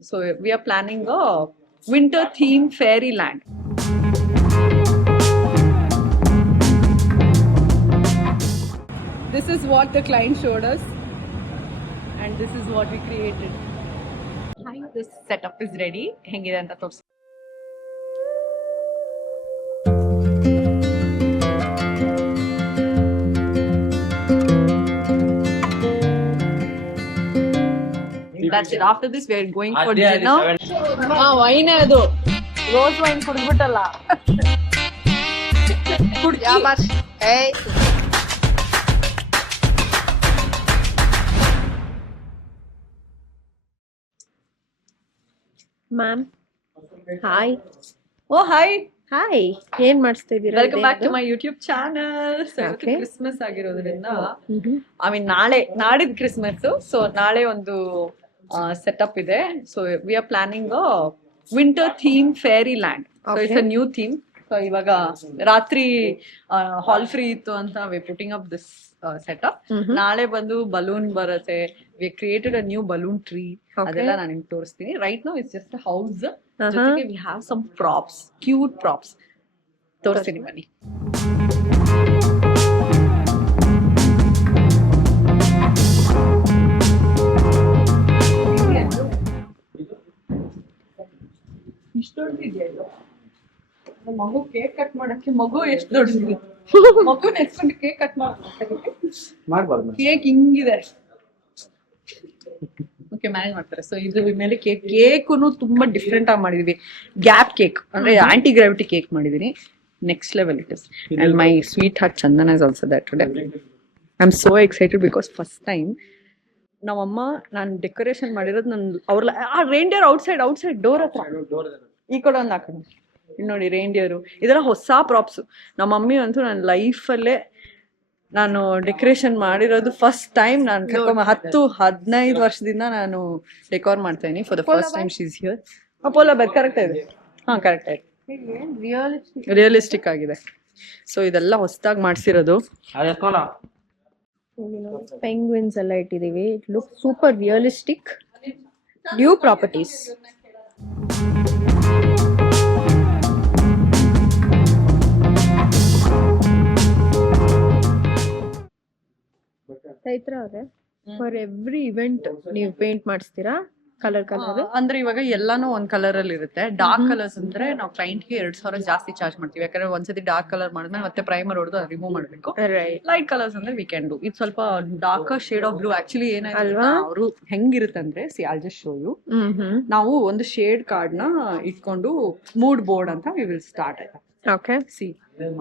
So we are planning a winter theme fairyland. This is what the client showed us, and this is what we created. Hi, this setup is ready. ಹೆಂಗಿದೆ ಅಂತ ತೋರಿಸಿ. That's it. After this, we are going for dinner. Wine ಅದು rose wine ಕುಡಿದ್ಬಿಟ್ಟಲ್ಲ. Ma'am hi. Oh, hi. Hi, ಏನ್ ಮಾಡಿಸ್ತಾ ಇದ್ದೀರಾ? Welcome back to my YouTube channel. So Okay. Christmas ಆಗಿರೋದ್ರಿಂದ ನಾಡಿದ್ ಕ್ರಿಸ್ಮಸ್. ಸೊ ನಾಳೆ ಒಂದು ಸೆಟಪ್ ಇದೆ. So we are planning winter theme fairy land. So it's a new theme. So ಇವಾಗ ರಾತ್ರಿ ಹಾಲ್ ಫ್ರೀ ಇತ್ತು ಅಂತ we putting up this setup. ನಾಳೆ ಬಂದು ಬಲೂನ್ ಬರುತ್ತೆ. We created a new balloon tree. ಅದೆಲ್ಲ ನಾನು ನಿಮ್ಗೆ ತೋರಿಸ್ತೀನಿ. Right now it's just house. ಜೊತೆಗೆ we have some props, cute props. ತೋರಿಸ್ತೀನಿ ಬನ್ನಿ. ಮಗು ಕೇಕ್ ಕಟ್ ಮಾಡಕ್ಕೆ ಮಗು ಎಷ್ಟು ದೊಡ್ಡದಿದೆ. ಮಗು ನೆಚ್ಕೊಂಡು ಕೇಕ್ ಕಟ್ ಮಾಡ್ಬಾರ್ದು. ಕೇಕ್ ಹಿಂಗಿದೆ. ಓಕೆ, ಮ್ಯಾನೇಜ್ ಮಾಡ್ತಾರೆ. ಸೊ ಇದು ಮೇಲೆ ಕೇಕುನು ತುಂಬಾ ಡಿಫ್ರೆಂಟ್ ಆಗಿ ಮಾಡಿದೀವಿ. ಗ್ಯಾಪ್ ಕೇಕ್ ಅಂದ್ರೆ ಆಂಟಿ ಗ್ರಾವಿಟಿ ಕೇಕ್ ಮಾಡಿದೀನಿ. Next level it is. And my sweet heart Chandana is also that today. I am so excited because first time ನಮ್ಮಮ್ಮ ನಾನು ಡೆಕೋರೇಷನ್ ಮಾಡಿರೋದು ಅವ್ರ ರೇಂಡಿಯರ್ ಔಟ್ಸೈಡ್ ಡೋರ್ ಹತ್ರ ಈ ಕಡೆ ಒಂದು ಹಾಕೊಂಡು ಇಲ್ಲಿ ನೋಡಿ ರೇಂಡಿಯರು. ಇದೆಲ್ಲ ಹೊಸ ಪ್ರಾಪ್ಸ್. ನಮ್ಮ ಮಮ್ಮಿ ಅಂತೂ ನನ್ನ ಲೈಫಲ್ಲೇ ನಾನು ಡೆಕೋರೇಷನ್ ಮಾಡಿರೋದು ಫಸ್ಟ್ ಟೈಮ್. ನಾನು 10-15 ವರ್ಷದಿಂದ ನಾನು ಡೆಕೋರ್ ಮಾಡ್ತಾ ಇದೀನಿ. For the first time she is here. Apollo bed correct ಇದೆ. ಕರೆಕ್ಟ್ ಆಯ್ತು. ರಿಯಲಿಸ್ಟಿಕ್ ಆಗಿದೆ. ಸೊ ಇದೆಲ್ಲ ಹೊಸದಾಗಿ ಮಾಡಿಸಿರೋದು. ಪೆಂಗ್ವಿನ್ಸ್ ಎಲ್ಲ ಇಟ್ಟಿದೀವಿ. It look super realistic. New properties. Chaitra ಅವರೇ, ಫಾರ್ ಎವ್ರಿ ಇವೆಂಟ್ ನೀವು ಪೇಂಟ್ ಮಾಡಿಸ್ತೀರಾ ಕಲರ್? ಅಂದ್ರೆ ಇವಾಗ ಎಲ್ಲಾನು ಒಂದ್ ಕಲರ್ ಅಲ್ಲಿ ಇರುತ್ತೆ. ಡಾರ್ಕ್ ಕಲರ್ಸ್ ಅಂದ್ರೆ ನಾವು ಕ್ಲೈಂಟ್ ಗೆ 2,000 ಜಾಸ್ತಿ ಚಾರ್ಜ್ ಮಾಡ್ತೀವಿ. ಯಾಕಂದ್ರೆ ಒಂದ್ಸತಿ ಡಾರ್ಕ್ ಕಲರ್ ಮಾಡಿದ್ಮೇಲೆ ಮತ್ತೆ ಪ್ರೈಮರ್ ಹೊಡೆದು ರಿಮೂವ್ ಮಾಡ್ಬೇಕು. ಲೈಟ್ ಕಲರ್ಸ್ ಅಂದ್ರೆ ವಿ ಕ್ಯಾನ್ ಡೂ. ಇದು ಸ್ವಲ್ಪ darker shade of blue. Actually ಏನಾಯ್ತು ಅವರು ಹೆಂಗಿರುತ್ತೆ ಅಂದ್ರೆ, see I'll just show you. ನಾವು ಒಂದು ಶೇಡ್ ಕಾರ್ಡ್ ನ ಇಟ್ಕೊಂಡು ಮೂಡ್ ಬೋರ್ಡ್ ಅಂತ we will start. Okay, see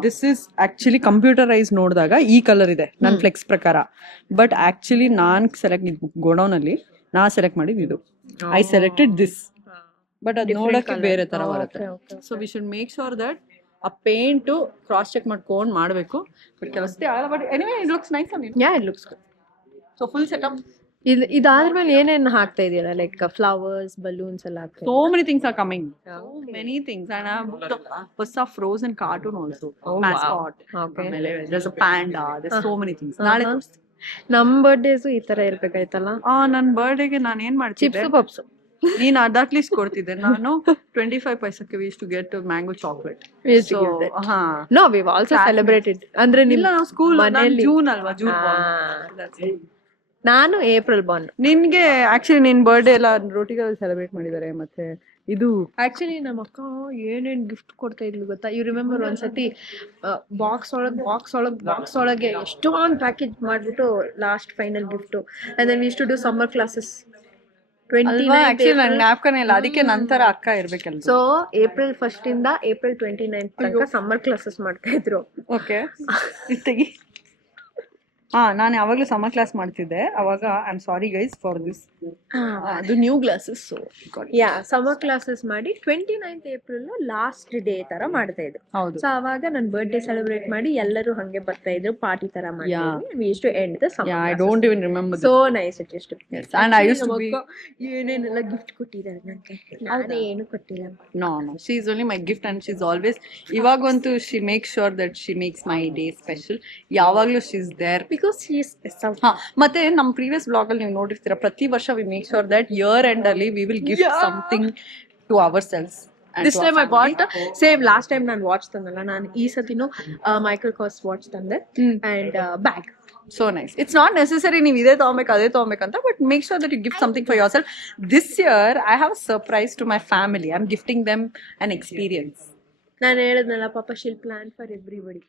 this is actually computerise ನೋಡಿದಾಗ ಈ ಕಲರ್ ಇದೆ ನನ್ನ ಫ್ಲೆಕ್ಸ್ ಪ್ರಕಾರ. ಬಟ್ ಆಕ್ಚುಲಿ ನಾನ್ ಸೆಲೆಕ್ಟ್ ಗೋಡೌನ್ ಅಲ್ಲಿ ನಾ ಸೆಲೆಕ್ಟ್ ಮಾಡಿದ್ ಇದು. I selected this. ಬಟ್ ಅದು ನೋಡಕ್ಕೆ ಬೇರೆ ತರ ಬರುತ್ತೆ. So we should make sure that ಆ ಪೇಂಟ್ ಕ್ರಾಸ್ ಚೆಕ್ ಮಾಡ್ಕೊಂಡು ಮಾಡಬೇಕು. ಬಟ್ ಕೆಲಸದೇ ಆಗಲ್ಲ. But anyway it looks nice. Yeah, it looks good. So full setup. ಇದಾದ್ಮೇಲೆ ಏನೇನು ಹಾಕ್ತಾ ಇದೀರಾ? ಲೈಕ್ ಫ್ಲವರ್ಸ್, ಬಲೂನ್ಸ್ ಎಲ್ಲ ಹಾಕ್ತಾ? So many things are coming. So many things. And I have booked a frozen cartoon also. Mascot. Okay. There's a panda. There's so many things. ನಾಳೆ ನಮ್ birthdays ಈ ತರ ಇರ್ಬೇಕಾಯ್ತಲ್ಲ. ನನ್ನ ಬರ್ಡೇಗೆ ನಾನು ಏನ್ ಮಾಡ್ತಿದ್ದೆ? Chips puffs. ನೀನ್ ಅಟ್ ಲೀಸ್ಟ್ ಕೊಡ್ತಿದ್ದೆ. ನಾನು 25 ಪೈಸಕ್ಕೆ we use to get mango chocolate. No, we also celebrated. ಅಂದ್ರೆ ಇಲ್ಲ, ನಾವು ಸ್ಕೂಲ್ ಜೂನ್ ಅಲ್ವಾ, ಜೂನ್. ನಾನು ಏಪ್ರಿಲ್ ಬಾರ್ನ್. ನಿನ್ಗೆ ಆಕ್ಚುಲಿ ನಿನ್ ಬರ್ಡೇ ಎಲ್ಲ ರೋಟಿಗಳಲ್ಲಿ ಸೆಲೆಬ್ರೇಟ್ ಮಾಡಿದ್ದಾರೆ. ಮತ್ತೆ ಇದು ಆಕ್ಚುಲಿ ನಮ್ಮ ಅಕ್ಕ ಏನೇನ್ ಗಿಫ್ಟ್ ಕೊಡ್ತಾ ಇದ್ಲು ಗೊತ್ತಾ? ಯು ರಿಮೆಂಬರ್ ಒಂದ್ಸತಿ ಬಾಕ್ಸ್ ಒಳಗೆ ಎಷ್ಟೊಂದು ಪ್ಯಾಕೇಜ್ ಮಾಡ್ಬಿಟ್ಟು last final gift. And then we use to do summer classes. ಜ್ಞಾಪಕನೇ ಇಲ್ಲ. ಅದಕ್ಕೆ ನಂತರ ಅಕ್ಕ ಇರ್ಬೇಕಲ್ಲ. ಸೊ ಏಪ್ರಿಲ್ 1 ಇಂದ ಏಪ್ರಿಲ್ 29 ತನಕ ಸಮ್ಮರ್ ಕ್ಲಾಸಸ್ ಮಾಡ್ತಾ ಇದ್ರು. ಓಕೆ, ನಾನು ಯಾವಾಗ್ಲೂ ಸಮ್ಮರ್ ಕ್ಲಾಸ್ ಮಾಡ್ತಿದ್ದೆ ಅವಾಗ. I am sorry guys for this. ಅದು new classes. So yeah, summer classes ಮಾಡಿ 29th ಏಪ್ರಿಲ್ ಲಾಸ್ಟ್ ಡೇ ತರ ಮಾಡ್ತಾ ಇದ್ರು. ಸೊ ಅವಾಗ ನನ್ನ ಬರ್ಡೇ ಸೆಲೆಬ್ರೇಟ್ ಮಾಡಿ ಎಲ್ಲರೂ ಹಂಗೆ ಬರ್ತಾ ಇದ್ರು, ಪಾರ್ಟಿ ತರ ಮಾಡಿದ್ವಿ. We use to end the summer. I don't even remember. So nice it use to be. And I use to be ಏನೇನೆಲ್ಲ ಗಿಫ್ಟ್ ಕೊಟ್ಟಿದ್ದಾರೆ ನನಗೆ. ನಾನೇ ಏನು ಕೊಟ್ಟಿಲ್ಲ. No she is only my gift. And she is always, ಇವಾಗಂತೂ she make sure that she makes my day special. ಯಾವಾಗ್ಲೂ she is there. Because she is south. ಹಾ, ಮತ್ತೆ ನಮ್ಮ ಪ್ರೀವಿಯಸ್ ಬ್ಲಾಗ್ ಅಲ್ಲಿ ನೀವು ನೋಡಿರ್ತೀರಾ, ಪ್ರತಿ ವರ್ಷ we make sure that year end ಅಲ್ಲಿ we will gift something to ourselves. This time I bought same last time ನಾನು ವಾಚ್ ತಂದಲ್ಲ, ನಾನು ಈ ಸತಿನೂ ಮೈಕಲ್ ಕಾಸ್ ವಾಚ್ ತಂದೆ and bag. So nice. It's not necessary ನೀವು ಇದೇ ತಗೋಬೇಕು ಅದೇ ತಗೋಬೇಕಂತ, but make sure that you gift something for yourself. This year I have a surprise to my family. I am gifting them an experience. ನಾನು ಹೇಳಿದ್ನಲ್ಲ ಪಾಪ she'll plan for everybody.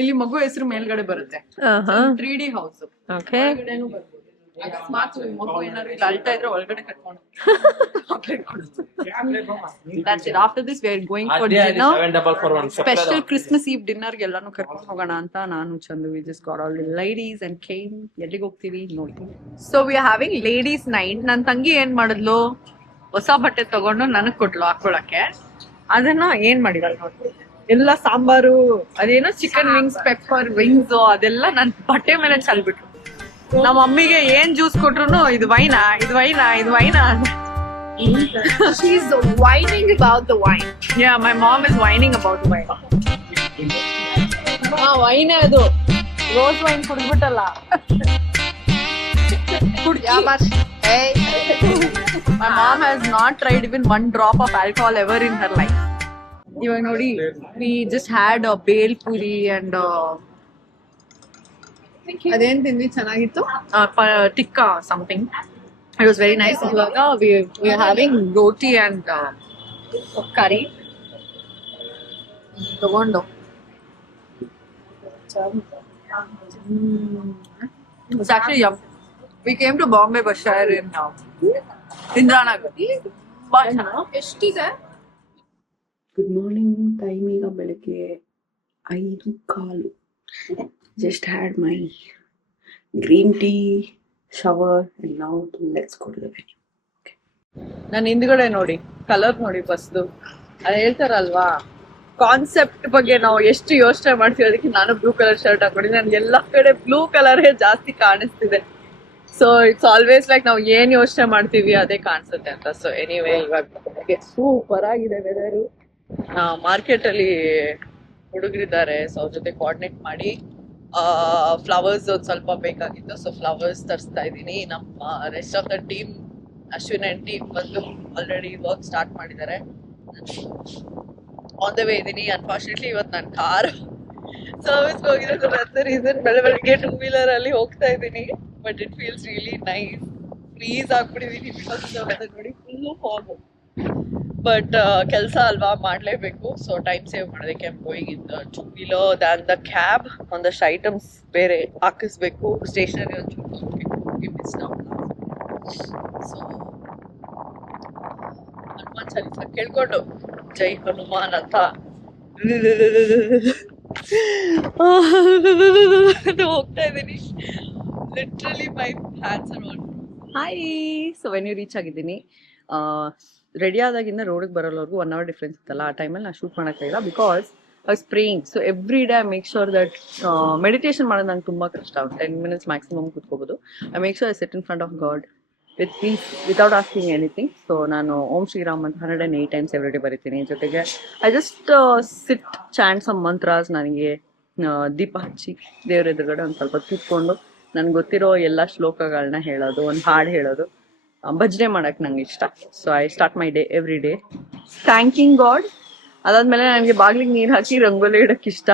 ಇಲ್ಲಿ ಮಗು ಹೆಸರು ಮೇಲ್ಗಡೆ ಬರುತ್ತೆ. 3D house. ಓಕೆ, ಅಕಸ್ಮಾತ್ ಮಗು ಏನಾದ್ರು ಇಲ್ಲಿ ಅಳ್ತಾ ಇದ್ರೆ ಒಳಗಡೆ ಕರ್ಕೊಂಡು That's it. After this we are going for dinner. Special Christmas Eve dinner ಎಲ್ಲಾನು ಕರ್ಕೊಂಡು ಹೋಗೋಣ ಅಂತ ನಾನು Chandu we just got all the ladies and came. ಎಲ್ಲಿಗೆ ಹೋಗ್ತೀವಿ ನೋಡಿ. So we are having ladies night. ನನ್ನ ತಂಗಿ ಏನ್ ಮಾಡಿದ್ಲು, ಹೊಸ ಬಟ್ಟೆ ತಗೊಂಡು ನನಗ್ ಕೊಟ್ಲು ಹಾಕೊಳಕ್ಕೆ. ಅದನ್ನ ಏನ್ ಮಾಡಿದಾಳೆ ನೋಡಿ, ಎಲ್ಲ ಸಾಂಬಾರು ಅದೇನೋ ಚಿಕನ್ ವಿಂಗ್ಸ್, ಪೆಪ್ಪರ್ ವಿಂಗ್ಸ್ ಅದೆಲ್ಲ ನನ್ ಬಟ್ಟೆ ಮೇಲೆ ಚಲ್ಬಿಟ್ರು. ನಮ್ಮ ಮಮ್ಮಿಗೆ ಏನ್ ಜ್ಯೂಸ್ ಕೊಟ್ರು ಇದು ವೈನಾ ಇದು ವೈನಾ ಇದು ವೈನಾ ಅಂತ. she's whining about the wine. Yeah, my mom is whining about wine. Wine ಅದು ರೋಸ್ ವೈನ್ ಕುಡ್ಬಿಟ್ಟಲ್ಲ. My mom has not tried even one drop of alcohol ever in her life. ಇವಾಗ ನೋಡಿ, we just had a bel puri and ಅದೇನ್ ತಿಂದ್ವಿ ಚೆನ್ನಾಗಿತ್ತು, tikka something. It was very nice. ಇವಾಗ we are having roti and curry. ತಗೊಂಡು It's actually yum. We came to Bombay Bashar in Indranagar. ಎಷ್ಟಿದೆ? Good morning. Time ಈಗ ಬೆಳಗ್ಗೆ 5:15. Just had my green tea, shower, and now let's go to the venue. Okay. ನಾನು ಹಿಂದ್ಗಡೆ ನೋಡಿ, colour ನೋಡಿ first. ಅದು ಹೇಳ್ತಾರಲ್ವಾ, concept ಬಗ್ಗೆ ನಾವು ಎಷ್ಟು ಯೋಚನೆ ಮಾಡ್ತೀವಿ, ಅದಕ್ಕೆ ನಾನು ಬ್ಲೂ ಕಲರ್ ಶರ್ಟ್ ಹಾಕೊಂಡಿದ್ದೆ. ನನ್ಗೆ ಎಲ್ಲ ಕಡೆ ಬ್ಲೂ ಕಲರೇ ಜಾಸ್ತಿ ಕಾಣಿಸ್ತಿದೆ. ಸೊ ಇಟ್ಸ್ ಆಲ್ವೇಸ್ ಲೈಕ್ ನಾವು ಏನ್ ಯೋಚನೆ ಮಾಡ್ತೀವಿ ಅದೇ ಕಾಣಿಸುತ್ತೆ ಅಂತ. ಸೊ ಎನಿವೇ, ಇವಾಗ ಸೂಪರ್ ಆಗಿದೆ ವೆದರು. ಮಾರ್ಕೆಟ್ ಅಲ್ಲಿ ಹುಡುಗರಿದ್ದಾರೆ, ಸೊ ಅವ್ರ ಜೊತೆ ಕೋಆರ್ಡಿನೇಟ್ ಮಾಡಿ ಫ್ಲವರ್ಸ್ ಒಂದ್ ಸ್ವಲ್ಪ ಬೇಕಾಗಿತ್ತು. ಸೊ ಫ್ಲವರ್ಸ್ ತರಿಸ್ತಾ ಇದ್ದೀನಿ. ನಮ್ಮ rest of the team, Ashwin and team ಬಂದು ಆಲ್ರೆಡಿ ವರ್ಕ್ ಸ್ಟಾರ್ಟ್ ಮಾಡಿದ್ದಾರೆ. ಆನ್ ದ ವೇ ಇದೀನಿ. ಅನ್ಫಾರ್ಚುನೇಟ್ಲಿ ಇವತ್ತು ನಾನು ಕಾರ್ ಸರ್ವಿಸ್ ಹೋಗಿರೋದು, that's ರೀಸನ್ ಬೆಳಗ್ಗೆ 2-wheeler ಅಲ್ಲಿ ಹೋಗ್ತಾ ಇದ್ದೀನಿ. But it feels really nice. Freeze ಆಗ್ಬಿಟ್ಟಿದೀನಿ ನೋಡಿ, ಫುಲ್ಲು ಫಾಗು. ಬಟ್ ಕೆಲಸ ಅಲ್ವಾ, ಮಾಡಲೇಬೇಕು. ಸೊ ಟೈಮ್ ಸೇವ್ ಮಾಡೋದಕ್ಕೆ I am going in the 2-wheeler than the cab. ಒಂದಷ್ಟು ಐಟಮ್ಸ್ ಬೇರೆ ಹಾಕಿಸ್ಬೇಕು, ಸ್ಟೇಷನರಿ ಒಂಚೂರು miss out. So Hanuman Chalisa ಕೇಳ್ಕೊಂಡು ಜೈ ಹನುಮಾನ್ ಅಂತ ಹೋಗ್ತಾ ಇದ್ದೀನಿ. Literally my hands are all. Hi. So venue reach ಆಗಿದ್ದೀನಿ. ರೆಡಿ ಆದಾಗಿಂದ ರೋಡಿಗೆ ಬರೋವರೆಗೂ 1 hour ಡಿಫ್ರೆನ್ಸ್ ಇತ್ತಲ್ಲ, ಆ ಟೈಮಲ್ಲಿ ನಾನು ಶೂಟ್ ಮಾಡೋಕ್ಕಾಗಿಲ್ಲ because I was praying. So every day I make sure that meditation ಮಾಡೋದು ನಂಗೆ ತುಂಬ ಕಷ್ಟ. 10 minutes ಮ್ಯಾಕ್ಸಿಮಮ್ ಕೂತ್ಕೋಬೋದು. I make sure I sit in front of God with peace without asking anything. So ನಾನು ಓಂ ಶ್ರೀರಾಮ್ ಅಂತ 108 times ಎವ್ರಿ ಡೇ ಬರೀತೀನಿ. ಜೊತೆಗೆ I just sit chant some mantras. ನನಗೆ ದೀಪ ಹಚ್ಚಿ ದೇವ್ರ ಎದುರುಗಡೆ ಒಂದು ಸ್ವಲ್ಪ ಕೂತ್ಕೊಂಡು ನನ್ಗೆ ಗೊತ್ತಿರೋ ಎಲ್ಲ ಶ್ಲೋಕಗಳನ್ನ ಹೇಳೋದು, ಒಂದು ಹಾಡು ಹೇಳೋದು, ಭಜನೆ ಮಾಡಕ್ಕೆ ನಂಗೆ ಇಷ್ಟ. So I start my day every day thanking god. ಅದಾದ್ಮೇಲೆ ನನಗೆ ಬಾಗ್ಲಿಗೆ ನೀರು ಹಾಕಿ ರಂಗೋಲಿ ಇಡಕ್ಕೆ ಇಷ್ಟ.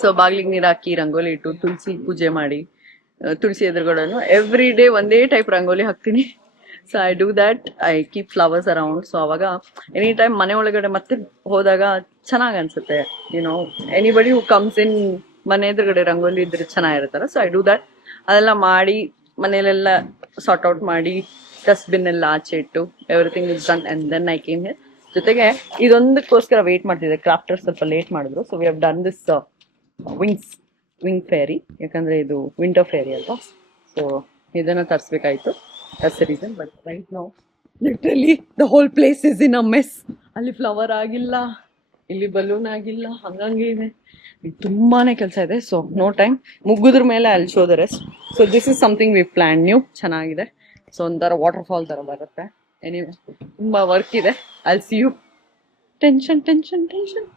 ಸೊ ಬಾಗ್ಲಿಗೆ ನೀರು ಹಾಕಿ ರಂಗೋಲಿ ಇಟ್ಟು ತುಳಸಿ ಪೂಜೆ ಮಾಡಿ, ತುಳಸಿ ಎದುರುಗಡೆನು ಎವ್ರಿ ಡೇ ಒಂದೇ ಟೈಪ್ ರಂಗೋಲಿ ಹಾಕ್ತೀನಿ. So I do that. I keep flowers around. So ಅವಾಗ ಎನಿ ಟೈಮ್ ಮನೆ ಒಳಗಡೆ ಮತ್ತೆ ಹೋದಾಗ ಚೆನ್ನಾಗಿ ಅನ್ಸುತ್ತೆ. You know anybody who comes in ಮನೆ ಎದುರುಗಡೆ ರಂಗೋಲಿ ಇದ್ರೆ ಚೆನ್ನಾಗಿರುತ್ತಲ್ಲ. So I do that. ಅದೆಲ್ಲ ಮಾಡಿ ಮನೇಲೆಲ್ಲ ಸಾರ್ಟ್ ಔಟ್ ಮಾಡಿ, ಡಸ್ಟ್ಬಿನ್ ಎಲ್ಲ ಆಚೆ ಇಟ್ಟು everything is done and then I came here. ಜೊತೆಗೆ ಇದೊಂದಕ್ಕೋಸ್ಕರ ವೇಟ್ ಮಾಡ್ತಿದ್ದೆ. ಕ್ರಾಫ್ಟರ್ ಸ್ವಲ್ಪ ಲೇಟ್ ಮಾಡಿದ್ರು. So we have done this wing fairy, ಯಾಕಂದ್ರೆ ಇದು ವಿಂಟರ್ ಫೇರಿ ಅಲ್ವಾ. ಸೊ ಇದನ್ನ ತರಿಸ್ಬೇಕಾಯ್ತು. That's the reason. But right now literally the whole place is in a mess. ಅಲ್ಲಿ ಫ್ಲವರ್ ಆಗಿಲ್ಲ, ಇಲ್ಲಿ ಬಲೂನ್ ಆಗಿಲ್ಲ, ಹಂಗಂಗೆ ಇದೆ. ತುಂಬಾನೇ ಕೆಲಸ ಇದೆ. So no time. ಮುಗಿದ್ರ ಮೇಲೆ ಅಲ್ಲಿ show the rest. So this is something we plan new. ಚೆನ್ನಾಗಿದೆ. ಸೊ ಒಂಥರ ವಾಟರ್ ಫಾಲ್ ತರ ಬರುತ್ತೆ. ಎನಿವೆ ತುಂಬಾ ವರ್ಕ್ ಇದೆ. I see you tension tension tension.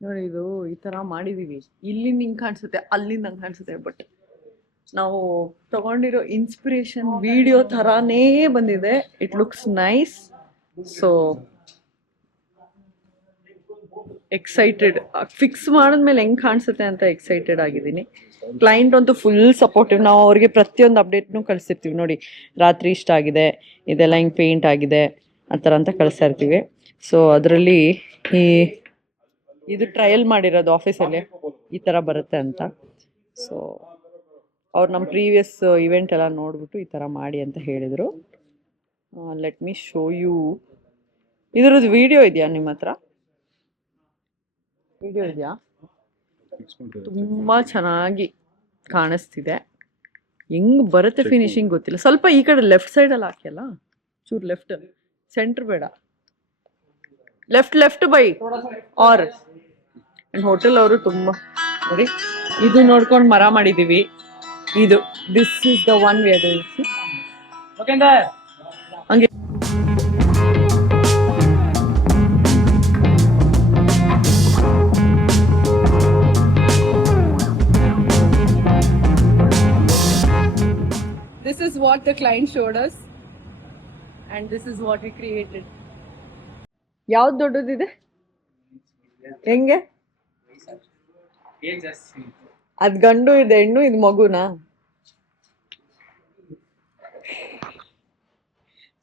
ನೋಡಿ ಇದು ಈ ತರ ಮಾಡಿದೀವಿ. ಇಲ್ಲಿಂದ ಹಿಂಗ್ ಕಾಣಿಸುತ್ತೆ, ಅಲ್ಲಿಂದ ಹಂಗ್ ಕಾಣಿಸುತ್ತೆ. ಬಟ್ ನಾವು ತಗೊಂಡಿರೋ ಇನ್ಸ್ಪಿರೇಷನ್ ವಿಡಿಯೋ ತರಾನೇ ಬಂದಿದೆ. It looks nice. So excited. Fix ಮಾಡಿದ್ಮೇಲೆ ಹೆಂಗ್ ಕಾಣಿಸುತ್ತೆ ಅಂತ ಎಕ್ಸೈಟೆಡ್ ಆಗಿದ್ದೀನಿ. ಕ್ಲೈಂಟ್ ಅಂತೂ ಫುಲ್ ಸಪೋರ್ಟಿವ್. ನಾವು ಅವ್ರಿಗೆ ಪ್ರತಿಯೊಂದು ಅಪ್ಡೇಟ್ನು ಕಳಿಸ್ತಿರ್ತೀವಿ. ನೋಡಿ ರಾತ್ರಿ ಇಷ್ಟ ಆಗಿದೆ, ಇದೆಲ್ಲ ಹಿಂಗೆ ಪೇಂಟ್ ಆಗಿದೆ ಆ ಥರ ಅಂತ ಕಳಿಸ್ತಾ ಇರ್ತೀವಿ. ಸೊ ಅದರಲ್ಲಿ ಇದು ಟ್ರಯಲ್ ಮಾಡಿರೋದು ಆಫೀಸಲ್ಲಿ ಈ ಥರ ಬರುತ್ತೆ ಅಂತ. ಸೊ ಅವ್ರು ನಮ್ಮ ಪ್ರೀವಿಯಸ್ ಇವೆಂಟ್ ಎಲ್ಲ ನೋಡ್ಬಿಟ್ಟು ಈ ಥರ ಮಾಡಿ ಅಂತ ಹೇಳಿದರು. Let me show you. ಇದರದ್ದು ವಿಡಿಯೋ ಇದೆಯಾ ನಿಮ್ಮ ಹತ್ರ? ವಿಡಿಯೋ ಇದೆಯಾ? ತುಂಬ ಚೆನ್ನಾಗಿ ಕಾಣಿಸ್ತಿದೆ. ಹೆಂಗ್ ಬರುತ್ತೆ ಫಿನಿಶಿಂಗ್ ಗೊತ್ತಿಲ್ಲ. ಸ್ವಲ್ಪ ಈ ಕಡೆ ಲೆಫ್ಟ್ ಸೈಡಲ್ಲಿ ಹಾಕಿಯಲ್ಲ, ಚೂರು ಲೆಫ್ಟ್, ಸೆಂಟ್ರ್ ಬೇಡ. ಲೆಫ್ಟ್ ಬೈ ಆರ್. ಹೋಟೆಲ್ ಅವರು ತುಂಬ ನೋಡಿ ಇದು ನೋಡ್ಕೊಂಡು ಮರ ಮಾಡಿದೀವಿ. ಇದು this is the one way. ಹಂಗೆ this is what the client showed us and this is what we created. ಯಾವ್ದು ದೊಡ್ಡದಿದೆ? ಹೆಂಗೆ? ಅದ್ ಗಂಡು ಇದೆ, ಹೆಣ್ಣು ಇದು ಮಗುನಾ?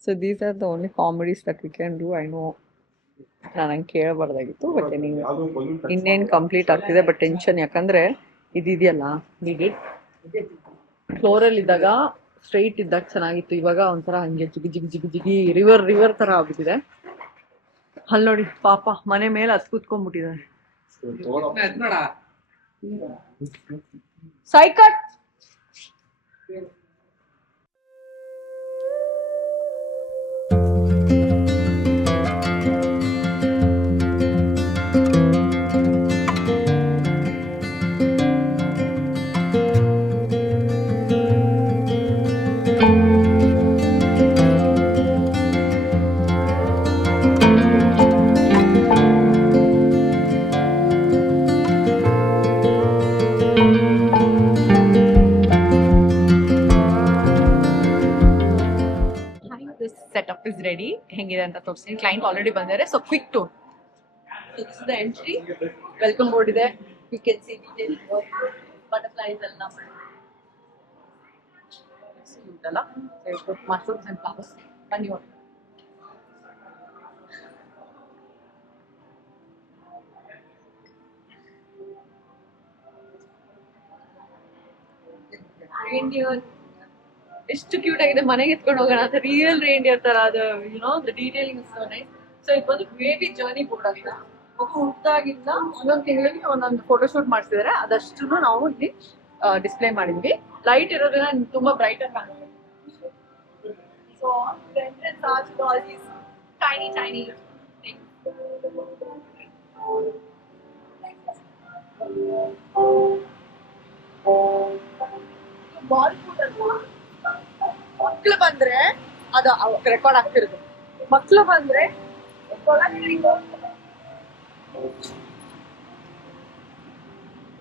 So these are the only comedies that we can do. I know ನಂಗೆ ಕೇಳಬಾರ್ದಾಗಿತ್ತು, ಬಟ್ ಇನ್ನೇನು ಕಂಪ್ಲೀಟ್ ಆಗ್ತಿದೆ. ಬಟ್ ಟೆನ್ಷನ್, ಯಾಕಂದ್ರೆ ಇದೆಯಲ್ಲ ಫ್ಲೋರಲ್ಲಿ ಇದ್ದಾಗ ಸ್ಟ್ರೈಟ್ ಇದ್ದಾಗ ಚೆನ್ನಾಗಿತ್ತು. ಇವಾಗ ಒಂಥರ ಹಂಗೆ ಜಿಗಿ ರಿವರ್ ತರ ಆಗ್ಬಿಟ್ಟಿದೆ. ಅಲ್ಲಿ ನೋಡಿ ಪಾಪ ಮನೆ ಮೇಲೆ ಹತ್ ಕೂತ್ಕೊಂಡ್ಬಿಟ್ಟಿದ್ದಾರೆ. ಸೈಕಟ್ setup is ready. ಹೆಂಗಿದೆ ಅಂತ ತೋರಿಸ್ತೀನಿ. ಕ್ಲೈಂಟ್ ಆಲ್ರೆಡಿ ಬಂದಿದ್ದಾರೆ. So quick tour. So this is the entry. Welcome board ಇದೆ. You can see detail butterflies ಎಲ್ಲ ಉಂಟಲ್ಲ. Mushrooms and flowers. ಬನ್ನಿ ನೋಡಿ. ರೇಂಡಿಯರ್ ಎಷ್ಟು ಕ್ಯೂಟ್ ಆಗಿದೆ. ಮನೆಗೆ ಎತ್ಕೊಂಡು ಹೋಗೋಣ ಅಂತ. ರಿಯಲ್ ರೇಂಡಿಯರ್ ತರ ಅದು, the detailing is so nice. So ಇದು ಬಂದು ಬೇಬಿ ಜರ್ನಿ ಬೋರ್ಡ್ ಅಂತ. ಮಗು ಹುಟ್ಟಿದಾಗಿಂದ ಒಂದೊಂದು ತಿಂಗಳಿಗೆ ಒಂದೊಂದು ಫೋಟೋ ಶೂಟ್ ಮಾಡಿಸಿದ್ರೆ ಅದಷ್ಟು ನಾವು ಇಲ್ಲಿ ಡಿಸ್ಪ್ಲೇ ಮಾಡಿದ್ವಿ. ಲೈಟ್ ಇರೋದ್ರಿಂದ ತುಂಬಾ ಬ್ರೈಟ್ ಆಗಿ ಕಾಣುತ್ತೆ. So all these tiny ball food ಅಲ್ವಾ. ಮಕ್ಳು ಬಂದ್ರೆ ಅದು ರೆಕಾರ್ಡ್ ಆಗ್ತಿರೋದು. ಮಕ್ಳು ಬಂದ್ರೆ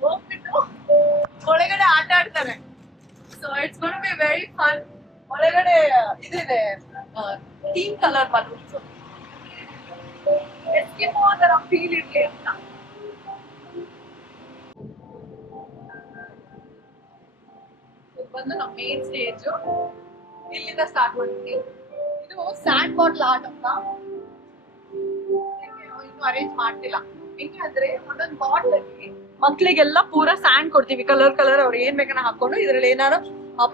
ಹೋಗ್ಬಿಟ್ಟು ಒಳಗಡೆ ಆಟ ಆಡ್ತಾರೆ. So it's gonna be very fun. ಒಳಗಡೆ ಇದಿದೆ ಟೀಮ್ ಕಲರ್ ಬಲೂನ್ಸ್. ಎಸ್ಕಿಮೋ ತರ ಫೀಲ್ ಇರ್ಲಿ ಅಂತ. ಬಂದು ನಮ್ಮ ಮೇನ್ ಸ್ಟೇಜ್ ಇಲ್ಲಿಂದ ಸ್ಟಾರ್ಟ್ ಮಾಡ್ತೀವಿ. ಇದು ಸ್ಯಾಂಡ್ ಬಾಟ್ಲ್ ಆರ್ಟ್ ಅಂತ ಇನ್ನು ಅರೇಂಜ್ ಮಾಡ್ತಿಲ್ಲ. ಹೆಂಗೆ ಅಂದ್ರೆ ಒಂದೊಂದು ಬಾಟ್ಲ್ ಅಲ್ಲಿ ಮಕ್ಳಿಗೆಲ್ಲ ಪೂರಾ ಸ್ಯಾಂಡ್ ಕೊಡ್ತೀವಿ. ಕಲರ್ ಅವ್ರು ಏನ್ ಬೇಕನ್ನ ಹಾಕೊಂಡು ಇದ್ರಲ್ಲಿ ಏನಾರು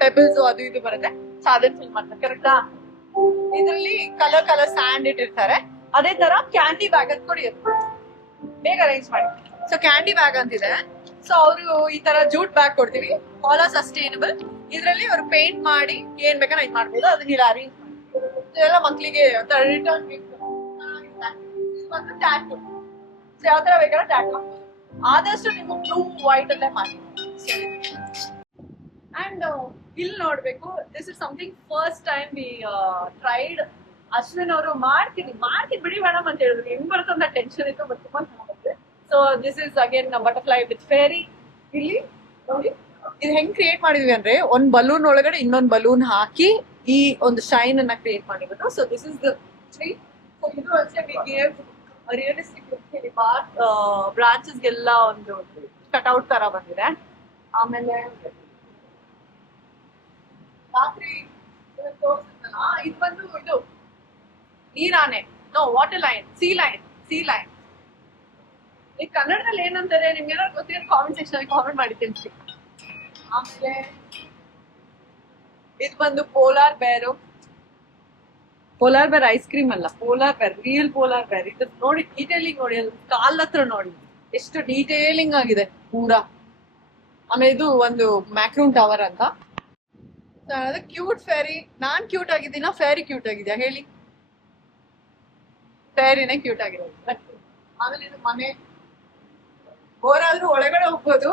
ಪೆಬಲ್ಸ್ ಅದು ಇದು ಬರುತ್ತೆ. ಸೊ ಅದನ್ನ ಫಿಲ್ ಮಾಡ್ತಾರೆ. ಕರೆಕ್ಟಾ? ಇದ್ರಲ್ಲಿ ಕಲರ್ ಸ್ಯಾಂಡ್ ಇಟ್ಟಿರ್ತಾರೆ. ಅದೇ ತರ ಕ್ಯಾಂಡಿ ಬ್ಯಾಗ್ ಅಂತ ಕೊಡಿ, ಬೇಗ ಅರೇಂಜ್ ಮಾಡಿ. ಸೊ ಕ್ಯಾಂಡಿ ಬ್ಯಾಗ್ ಅಂತಿದೆ. ಸೊ ಅವರು ಈ ತರ ಜೂಟ್ ಬ್ಯಾಗ್ ಕೊಡ್ತೀವಿ. All are sustainable. ಇದ್ರಲ್ಲಿ ಅವರು ಪೇಂಟ್ ಮಾಡಿ ಏನ್ ಬೇಕಾದ್ರೆ ಇದು ಮಾಡ್ಬೋದು. ಅದನ್ನ ಇಲ್ಲಿ ಅರೇಂಜ್ ಮಾಡಿ ಇದೆಲ್ಲ ಮಕ್ಳಿಗೆ ರಿಟರ್ನ್ ಗಿಫ್ಟ್. ಟ್ಯಾಟೂ. ಸೊ ಯಾವ ತರ ಬೇಕಾದ್ರೆ ಟ್ಯಾಟೂ ಹಾಕ್ಬೋದು. ಆದಷ್ಟು ನೀವು ಬ್ಲೂ ವೈಟ್ ಅಲ್ಲೇ ಮಾಡಿ. ಅಂಡ್ ಇಲ್ಲಿ ನೋಡ್ಬೇಕು, this is something first time we tried. Ashwin ಅವರು ಮಾಡ್ತೀನಿ ಬಿಡಿ ಮೇಡಮ್ ಅಂತ ಹೇಳಿದ್ರು. ಹೆಂಗ್ ಬರುತ್ತಂತ ಟೆನ್ಷನ್ ಇತ್ತು, ಬಟ್ ತುಂಬಾ ಚೆನ್ನಾಗುತ್ತೆ. So this is again butterfly with fairy. ಇಲ್ಲಿ ನೋಡಿ ಇದು ಹೆಂಗ್ ಕ್ರಿಯೇಟ್ ಮಾಡಿದ್ವಿ ಅಂದ್ರೆ, ಒಂದ್ ಬಲೂನ್ ಒಳಗಡೆ ಇನ್ನೊಂದ್ ಬಲೂನ್ ಹಾಕಿ ಈ ಒಂದು ಶೈನ್ ಅನ್ನ ಕ್ರಿಯೇಟ್ ಮಾಡಿರೋದು. So this is the tree. So ಇದು ಅಷ್ಟೇ ವಿ ಗೇವ್ ರಿಯಲಿಸ್ಟಿಕ್ ಬ್ರಾಂಚಸ್ ಗೆಲ್ಲ ಒಂದು ಕಟ್ಔಟ್ ತರ ಬಂದಿದೆ. ಆಮೇಲೆ ರಾತ್ರಿ ತೋರಿಸಿದ್ನಲ್ಲ, ಇದು ಬಂದು ಇದು ನೀರಾನೆ, no water line, sea line. ಈ ಕನ್ನಡದಲ್ಲಿ ಏನಂತಾರೆ ನಿಮ್ಗೆ ಏನಾದ್ರು ಗೊತ್ತಿರೋ ಕಾಮೆಂಟ್ ಸೆಕ್ಷನ್ ಅಲ್ಲಿ ಕಾಮೆಂಟ್ ಮಾಡಿ ತಿಳಿಸಿ. ಆಮೇಲೆ ಇದು ಬಂದು ಪೋಲಾರ್ ಬೇರ್ ಐಸ್ ಕ್ರೀಮ್ ಅಲ್ಲ, ಪೋಲಾರ್ ಬೇರ್, ರಿಯಲ್ ಪೋಲಾರ್ ಬೇರ್. ಇದು ನೋಡಿ ಡೀಟೇಲಿಂಗ್ ನೋಡಿ, ಅದು ಕಾಲ್ ಹತ್ರ ನೋಡಿ ಎಷ್ಟು ಡೀಟೇಲಿಂಗ್ ಆಗಿದೆ ಪೂರಾ. ಆಮೇಲೆ ಇದು ಒಂದು ಮ್ಯಾಕ್ರೂನ್ ಟವರ್ ಅಂತ. Cute fairy. ನಾನ್ ಕ್ಯೂಟ್ ಆಗಿದ್ದೀನಾ, ಫೇರಿ ಕ್ಯೂಟ್ ಆಗಿದ್ಯಾ ಹೇಳಿ? ಫೇರಿನೇ ಕ್ಯೂಟ್ ಆಗಿರೋದು. ಆಮೇಲೆ ಇದು ಮನೆ, ಬೋರಾದ್ರೂ ಒಳಗಡೆ ಹೋಗ್ಬೋದು,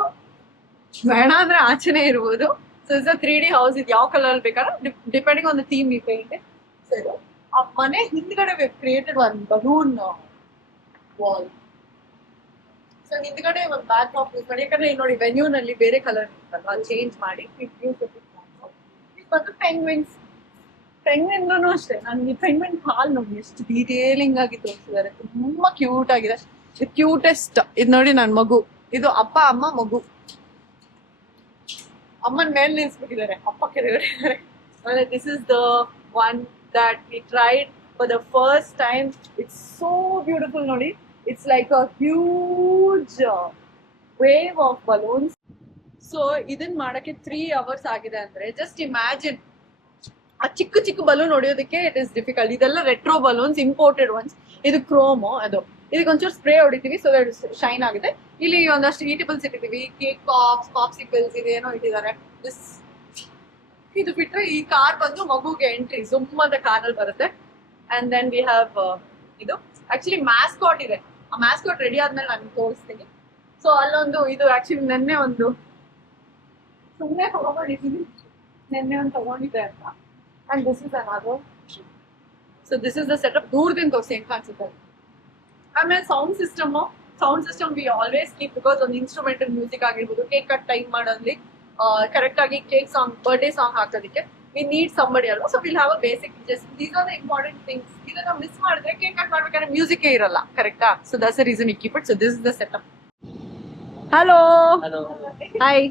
ಬೇಡ ಅಂದ್ರೆ ಆಚೆನೆ ಇರ್ಬೋದು. So it's a 3D house. ಇದು ಯಾವ ಕಲರ್ ಬೇಕಾದ್ರೆ depending on the theme we paint. So ಆ ಮನೆ ಹಿಂದ್ಗಡೆ we created one balloon wall. So ಹಿಂದ್ಗಡೆ ಒಂದು ಬ್ಯಾಕ್ ಡ್ರಾಪ್ ಯೂಸ್ ಮಾಡಿ, ಯಾಕಂದ್ರೆ ನೋಡಿ ವೆನ್ಯೂ ನಲ್ಲಿ ಬೇರೆ ಕಲರ್ ಇರುತ್ತಲ್ವಾ, ಚೇಂಜ್ ಮಾಡಿ ಬಂದು ಪೆಂಗ್ವಿನ್ ಅಷ್ಟೇ. ನನ್ಗೆ ಪೆಂಗ್ವಿನ್ ಹಾಲ್ ನೋಡಿ ಎಷ್ಟು ಡೀಟೇಲಿಂಗ್ ಆಗಿ ತೋರಿಸಿದ್ದಾರೆ, ತುಂಬಾ ಕ್ಯೂಟ್ ಆಗಿದೆ. ಕ್ಯೂಟೆಸ್ಟ್ ಇದು ನೋಡಿ ನನ್ ಮಗು, ಇದು ಅಪ್ಪ ಅಮ್ಮ ಮಗು. ಅಮ್ಮನ ಮೇಲೆ ನಿಲ್ಸ್ಬಿಟ್ಟಿದ್ದಾರೆ, ಅಪ್ಪ ಕೆಳಗಡೆ ಇದ್ದಾರೆ. ಆಮೇಲೆ this is the one that we tried for the first time. It's so beautiful ನೋಡಿ. It's like a huge wave of balloons. So ಇದನ್ ಮಾಡಕ್ಕೆ 3 hours ಆಗಿದೆ ಅಂದ್ರೆ ಜಸ್ಟ್ ಇಮ್ಯಾಜಿನ್. ಆ ಚಿಕ್ಕ ಬಲೂನ್ ಹೊಡಿಯೋದಕ್ಕೆ ಇಟ್ ಇಸ್ ಡಿಫಿಕಲ್ಟ್. ಇದೆಲ್ಲ ರೆಟ್ರೋ ಬಲೂನ್ಸ್, ಇಂಪೋರ್ಟೆಡ್ ಒನ್ಸ್. ಇದು ಕ್ರೋಮೋ, ಅದು ಇದಕ್ಕೆ ಒಂಚೂರು ಸ್ಪ್ರೇ ಹೊಡಿತೀವಿ ಸೊ ದಟ್ ಶೈನ್ ಆಗಿದೆ. ಇಲ್ಲಿ ಒಂದಷ್ಟು ಈಟಬಲ್ಸ್ ಇಟ್ಟಿದ್ದೀವಿ, ಕೇಕ್ ಪಾಪ್ಸ್, ಪಾಪ್ಸಿಕಲ್ಸ್, ಇದೇನೋ ಇಟ್ಟಿದ್ದಾರೆ. ಇದು ಬಿಟ್ರೆ ಈ ಕಾರ್ ಬಂದು ಮಗುಗೆ ಎಂಟ್ರಿ ಸುಮ್ಮದ ಕಾರಲ್ಲಿ ಬರುತ್ತೆ. ಅಂಡ್ ದೆನ್ ವಿ ಹ್ಯಾವ್ ಇದು ಆಕ್ಚುಲಿ ಮ್ಯಾಸ್ಕಾಟ್ ಇದೆ. ಆ ಮ್ಯಾಸ್ಕಾಟ್ ರೆಡಿ ಆದ್ಮೇಲೆ ನಾನು ತೋರಿಸ್ತೀನಿ. ಸೊ ಅಲ್ಲೊಂದು ಇದು ಆಕ್ಚುಲಿ ನೆನ್ನೆ ಒಂದು ಸುಮ್ಮನೆ ತಗೊಂಡಿದ್ದೀನಿ, ನೆನ್ನೆ ಒಂದು ತಗೊಂಡಿದ್ದೆ ಅಂತ. And this is another. So this is the setup. ದೂರದಿಂದ ತೋರಿಸಿ ಹೆಂಗ್ ಕಾಣಿಸುತ್ತೆ. ಆಮೇಲೆ sound system we always keep, because ಒಂದು ಇನ್ಸ್ಟ್ರೂಮೆಂಟಲ್ ಮ್ಯೂಸಿಕ್ ಆಗಿರ್ಬೋದು, ಕೇಕ್ ಕಟ್ ಟೈಮ್ ಮಾಡೋದ್ಲಿ ಕರೆಕ್ಟ್ ಆಗಿ ಕೇಕ್ ಸಾಂಗ್, ಬರ್ಡೇ ಸಾಂಗ್ ಹಾಕೋದಕ್ಕೆ ವಿ ನೀಡ್ ಸಂಬಡಿ ಅಲ್ವಾ. So will have a basic, just these are the important things. ಇದನ್ನ ಮಿಸ್ ಮಾಡಿದ್ರೆ cake cut ಮಾಡ್ಬೇಕಾದ್ರೆ music ಇರಲ್ಲ, ಕರೆಕ್ಟಾ? So that's the reason we keep it. So this is the setup. Hello, hi.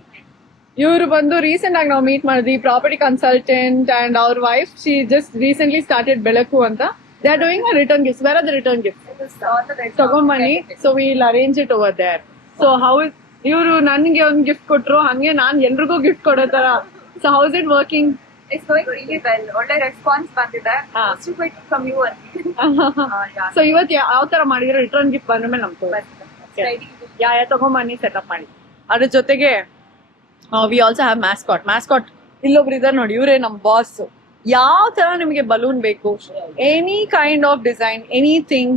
ಇವರು ಬಂದು recent ಆಗಿ ನಾವು ಮೀಟ್ ಮಾಡಿದ್ವಿ, ಪ್ರಾಪರ್ಟಿ ಕನ್ಸಲ್ಟೆಂಟ್ ಅಂಡ್ ಅವ್ರ wife. She just recently started Belaku ಅಂತ. They are doing a return gift. Where are the return gift? ತಗೊಂಬನ್ನಿ. So will arrange it over there. So how ಇವರು ನನ್ಗೆ ಒಂದು ಗಿಫ್ಟ್ ಕೊಟ್ರು, ಹಂಗೆ ನಾನ್ ಎಲ್ರಿಗೂ ಗಿಫ್ಟ್ ಕೊಡೋ ತರ. So how is it working? It's going really well. ಒಳ್ಳೆ ರೆಸ್ಪಾನ್ಸ್ ಬಂದಿದೆ. Still waiting from you only. So ಇವತ್ತು ಯಾವ ತರ ಮಾಡಿದ್ರೆ ರಿಟರ್ನ್ ಗಿಫ್ಟ್ ಬಂದ ಮೇಲೆ ನಮ್ಗೆ ಯಾವ ತಗೊಂಬನ್ನಿ ಸೆಟಪ್ ಮಾಡಿ. ಅದ್ರ ಜೊತೆಗೆ ವಿ ಆಲ್ಸೋ ಹ್ಯಾವ್ ಮ್ಯಾಸ್ಕಾಟ್. ಇಲ್ಲೊಬ್ರು ಇದಾರೆ ನೋಡಿ, ಇವರೇ ನಮ್ ಬಾಸ್. ಯಾವ ತರ ನಿಮಗೆ ಬಲೂನ್ ಬೇಕು, any kind of design, anything,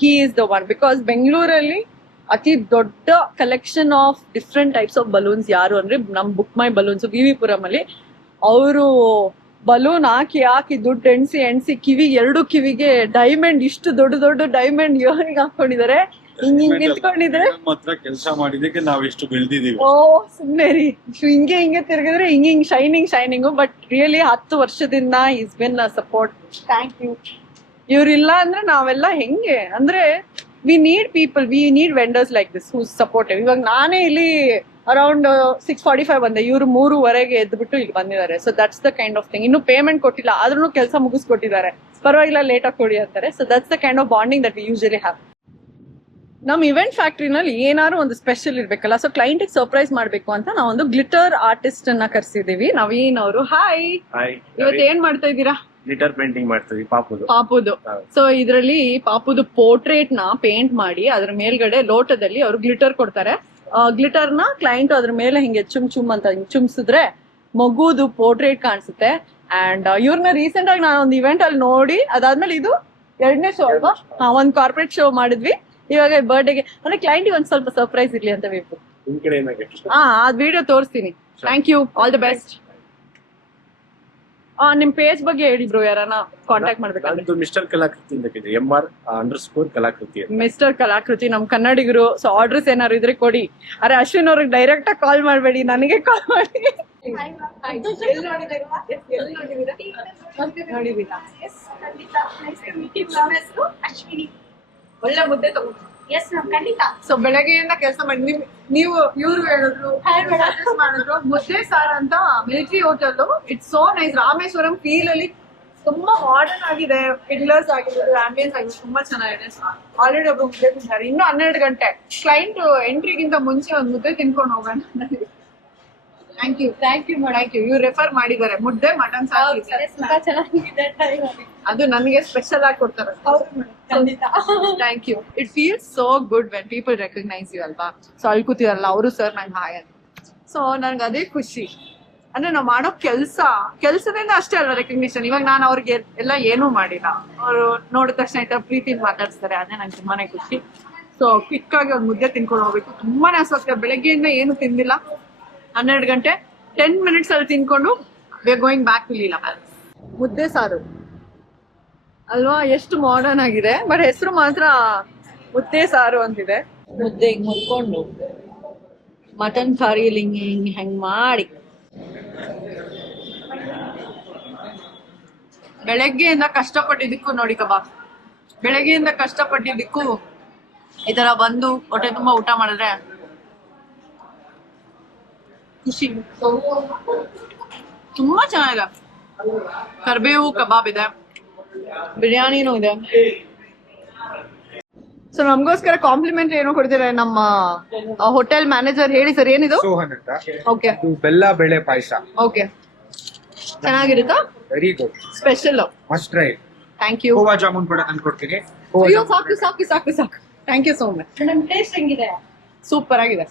he is the one. Because ಬೆಂಗಳೂರಲ್ಲಿ ಅತಿ ದೊಡ್ಡ collection of different types of balloons ಯಾರು ಅಂದ್ರೆ ನಮ್ ಬುಕ್ ಮೈ ಬಲೂನ್ಸ್ ವಿ.ವಿ. ಪುರಂ ಅಲ್ಲಿ. ಅವರು ಬಲೂನ್ ಹಾಕಿ ದುಡ್ಡು ಎಣ್ಸಿ ಎರಡು ಕಿವಿಗೆ ಡೈಮಂಡ್, ಇಷ್ಟು ದೊಡ್ಡ ಡೈಮಂಡ್ ಇಯರಿಂಗ್ ಹಾಕೊಂಡಿದ್ದಾರೆ. ಹಿಂಗ್ ನಿಂತ್ಕೊಂಡಿದ್ರೆ ಕೆಲಸ ಮಾಡಿದಕ್ಕೆ ನಾವ್ ಇಷ್ಟು ಬೆಳೆದಿದೀವಿ. ಓ ಸುಮ್ನೆ ರೀ, ಹಿಂಗೆ ತಿರುಗಿದ್ರೆ ಹಿಂಗ್ ಶೈನಿಂಗು. ಬಟ್ ರಿಯಲಿ 10 ವರ್ಷದಿಂದ is been a support. Thank you. ಇವ್ರಿಲ್ಲ ಅಂದ್ರೆ ನಾವೆಲ್ಲ ಹೆಂಗೆ ಅಂದ್ರೆ we need people, we need vendors like this who supportive. ಇವಾಗ ನಾನೇ ಇಲ್ಲಿ ಅರೌಂಡ್ 6:45 ಬಂದೆ, ಇವ್ರು 3:00 ಎದ್ಬಿಟ್ಟು ಇಲ್ಲಿ ಬಂದಿದ್ದಾರೆ. So that's the kind of thing. ಇನ್ನು ಪೇಮೆಂಟ್ ಕೊಟ್ಟಿಲ್ಲ ಆದ್ರೂ ಕೆಲಸ ಮುಗಿಸ್ಕೊಟ್ಟಿದ್ದಾರೆ, ಪರವಾಗಿಲ್ಲ ಲೇಟ್ ಆಗಿ ಕೊಡಿ ಅಂತಾರೆ. So that's the kind of bonding that we usually have. ನಮ್ ಇವೆಂಟ್ ಫ್ಯಾಕ್ಟ್ರಿನಲ್ಲಿ ಏನಾದ್ರು ಒಂದು ಸ್ಪೆಷಲ್ ಇರ್ಬೇಕಲ್ಲ, ಸೊ ಕ್ಲೈಂಟ್ ಸರ್ಪ್ರೈಸ್ ಮಾಡ್ಬೇಕು ಅಂತ ನಾವೊಂದು ಗ್ಲಿಟರ್ ಆರ್ಟಿಸ್ಟ್ ಅನ್ನ ಕರ್ಸಿದೀವಿ. ನವೀನ್ ಅವರು. ಹಾಯ್, ಇವತ್ತು ಏನ್ ಮಾಡ್ತಾ ಇದ್ದೀರಾ? ಗ್ಲಿಟರ್ ಪೇಂಟಿಂಗ್ ಮಾಡ್ತೀವಿ ಪಾಪುದು. ಸೊ ಇದ್ರಲ್ಲಿ ಪಾಪುದು ಪೋರ್ಟ್ರೇಟ್ ನ ಪೇಂಟ್ ಮಾಡಿ ಅದ್ರ ಮೇಲ್ಗಡೆ ಲೋಟದಲ್ಲಿ ಅವ್ರು ಗ್ಲಿಟರ್ ಕೊಡ್ತಾರೆ. ಗ್ಲಿಟರ್ ನ ಕ್ಲೈಂಟ್ ಅದ್ರ ಮೇಲೆ ಹಿಂಗೆ ಚುಮ್ ಅಂತ ಹಿಂಗ್ ಚುಮ್ಸಿದ್ರೆ ಮಗುದು ಪೋರ್ಟ್ರೇಟ್ ಕಾಣಿಸುತ್ತೆ. ಅಂಡ್ ಇವ್ರನ್ನ ರೀಸೆಂಟ್ ಆಗಿ ನಾನು ಒಂದು ಇವೆಂಟ್ ಅಲ್ಲಿ ನೋಡಿ, ಅದಾದ್ಮೇಲೆ ಇದು 2ನೇ ಶೋ ಅಲ್ವಾ, ಒಂದ್ ಕಾರ್ಪೊರೇಟ್ ಶೋ ಮಾಡಿದ್ವಿ. ಇವಾಗ ಬರ್ಡೇಗೆ ಅಂದ್ರೆ ಕ್ಲೈಂಟಿಗೆ ಒಂದ್ ಸ್ವಲ್ಪ ಸರ್ಪ್ರೈಸ್ ಇರ್ಲಿ ಅಂತ ಬೇಕು. ನಿಮ್ ಕಡೆ ಏನಾಗೆ ಅದ್ ವಿಡಿಯೋ ತೋರಿಸ್ತೀನಿ. Thank you, all the best. ನಿಮ್ ಪೇಜ್ ಬಗ್ಗೆ ಹೇಳಿ ಬ್ರೋ, ಯಾರನ್ನ ಕಾಂಟ್ಯಾಕ್ಟ್ ಮಾಡ್ಬೇಕಂದ್ರೆ. ನಂದು ಮಿಸ್ಟರ್ ಕಲಾಕೃತಿ ಅಂತ ಇದೆ, MR__ ಕಲಾಕೃತಿ ಅಂತ. ಮಿಸ್ಟರ್ ಕಲಾಕೃತಿ ನಮ್ ಕನ್ನಡಿಗರು. ಸೊ ಆರ್ಡರ್ಸ್ ಏನಾದ್ರು ಇದ್ರೆ ಕೊಡಿ. ಅರೆ ಅಶ್ವಿನ್ ಅವ್ರಿಗೆ ಡೈರೆಕ್ಟ್ ಆಗಿ ಕಾಲ್ ಮಾಡ್ಬೇಡಿ, ನನಗೆ ಕಾಲ್ ಮಾಡಿ. ನೋಡಿದೀರಾ? ಒಳ್ಳೆ ಮುದ್ದೆ ತಗೊಂಡು. ಎಸ್ ಮ್ಯಾಮ್, ಖಂಡಿತ. ಸೊ ಬೆಳಗ್ಗೆಯಿಂದ ಕೆಲಸ ಮಾಡಿ ನೀವು ಇವ್ರು ಹೇಳಿದ್ರು suggest ಮಾಡಿದ್ರು ಮುದ್ದೆ ಸಾರ್ ಅಂತ military hotel. It's so nice. Rameshwaram feel ಅಲ್ಲಿ ತುಂಬಾ ಮಾಡರ್ನ್ ಆಗಿದೆ. ಪಿಲ್ಲರ್ಸ್ ಆಗಿರೋದು, ಆಂಬಿಯನ್ಸ್ ಆಗಿರೋದು ತುಂಬಾ ಚೆನ್ನಾಗಿದೆ. ಆಲ್ರೆಡಿ ಒಬ್ರು ಮುದ್ದೆ ತಿಂತಾರೆ. ಇನ್ನು 12 ಗಂಟೆ. ಕ್ಲೈಂಟ್ ಎಂಟ್ರಿಗಿಂತ ಮುಂಚೆ ಒಂದ್ ಮುದ್ದೆ ತಿನ್ಕೊಂಡು ಹೋಗೋಣ. Thank you thank you. ಇವ್ರು ರೆಫರ್ ಮಾಡಿದ್ದಾರೆ ಮುದ್ದೆ ಮಟನ್ ಸಾರ್. ತುಂಬಾ ಚೆನ್ನಾಗಿದೆ. ಅದು ನನಗೆ ಸ್ಪೆಷಲ್ ಆಗಿ ಕೊಡ್ತಾರೆ. Thank you. It feels so good when people recognise you ಅಲ್ವಾ. ಸೊ ಅಲ್ಲಿ ಕೂತಿರಲ್ಲ ಅವರು ಸರ್ ನಂಗೆ ಹಾಯ್ ಅಂತ. ಸೊ ನನ್ಗೆ ಅದೇ ಖುಷಿ. ಅಂದ್ರೆ ನಾವು ಮಾಡೋ ಕೆಲ್ಸದಿಂದ ಅಷ್ಟೇ ಅಲ್ಲ ರೆಕಗ್ನಿಷನ್. ಇವಾಗ ನಾನು ಅವ್ರಿಗೆ ಎಲ್ಲ ಏನೂ ಮಾಡಿಲ್ಲ, ಅವರು ನೋಡಿದ ತಕ್ಷಣ ಈ ತರ ಪ್ರೀತಿಯಿಂದ ಮಾತಾಡ್ತಾರೆ. ಅದೇ ನಂಗೆ ತುಂಬಾನೇ ಖುಷಿ. ಸೊ ಕ್ವಿಕ್ ಆಗಿ ಒಂದು ಮುದ್ದೆ ತಿನ್ಕೊಂಡು ಹೋಗ್ಬೇಕು. ತುಂಬಾನೇ ಆಸಕ್ತಿ. ಬೆಳಗ್ಗೆಯಿಂದ ಏನು ತಿಂದಿಲ್ಲ. 12 ಗಂಟೆ 10 minutes ಅಲ್ಲಿ ತಿನ್ಕೊಂಡು we are going back to Leela Palace. ಮುದ್ದೆ ಸಾರು ಅಲ್ವಾ, ಎಷ್ಟು ಮಾಡರ್ನ್ ಆಗಿದೆ. ಬಟ್ ಹೆಸರು ಮಾತ್ರ ಮುದ್ದೆ ಸಾರು ಅಂತಿದೆ. ಮುದ್ದೆ ಹಿಂಗ್ ಮುರ್ಕೊಂಡು ಮಟನ್ ಕರಿ ಹೆಂಗ್ ಮಾಡಿ ಬೆಳಗ್ಗೆಯಿಂದ ಕಷ್ಟಪಟ್ಟಿದ್ದಕ್ಕೂ ನೋಡಿ ಕಬಾಬ್. ಬೆಳಗ್ಗೆಯಿಂದ ಕಷ್ಟಪಟ್ಟಿದ್ದಕ್ಕೂ ಈ ತರ ಬಂದು ಹೊಟ್ಟೆ ತುಂಬಾ ಊಟ ಮಾಡಿದ್ರೆ ಖುಷಿ. ತುಂಬಾ ಚೆನ್ನಾಗಿದೆ. ಕರ್ಬೇವು ಕಬಾಬ್ ಇದೆ, ಬಿರಿಯಾನಿನೂ ಇದೆ. ಸೊ ನಮಗೋಸ್ಕರ ಕಾಂಪ್ಲಿಮೆಂಟ್ ಏನೋ ಕೊಡ್ತೀರಾ ನಮ್ಮ ಹೋಟೆಲ್ ಮ್ಯಾನೇಜರ್. ಹೇಳಿ ಸರ್, ಏನಿದು? ಸೋಹನ್ ಅಂತ. ಓಕೆ ಇದು ಬೆಲ್ಲ ಬೇಳೆ ಪಾಯಸ. ಓಕೆ, ಚೆನ್ನಾಗಿರುತ್ತಾ? Very good, special. Must try. Thank you. Goa jamun ಕೂಡ ತಂದ್ಕೊಡ್ತೀನಿ. ಅಯ್ಯೋ ಸಾಕು ಸಾಕು ಸಾಕು ಸಾಕು. Thank you so much. Taste ಹೆಂಗಿದೆ? ಸೂಪರ್ ಆಗಿದೆ.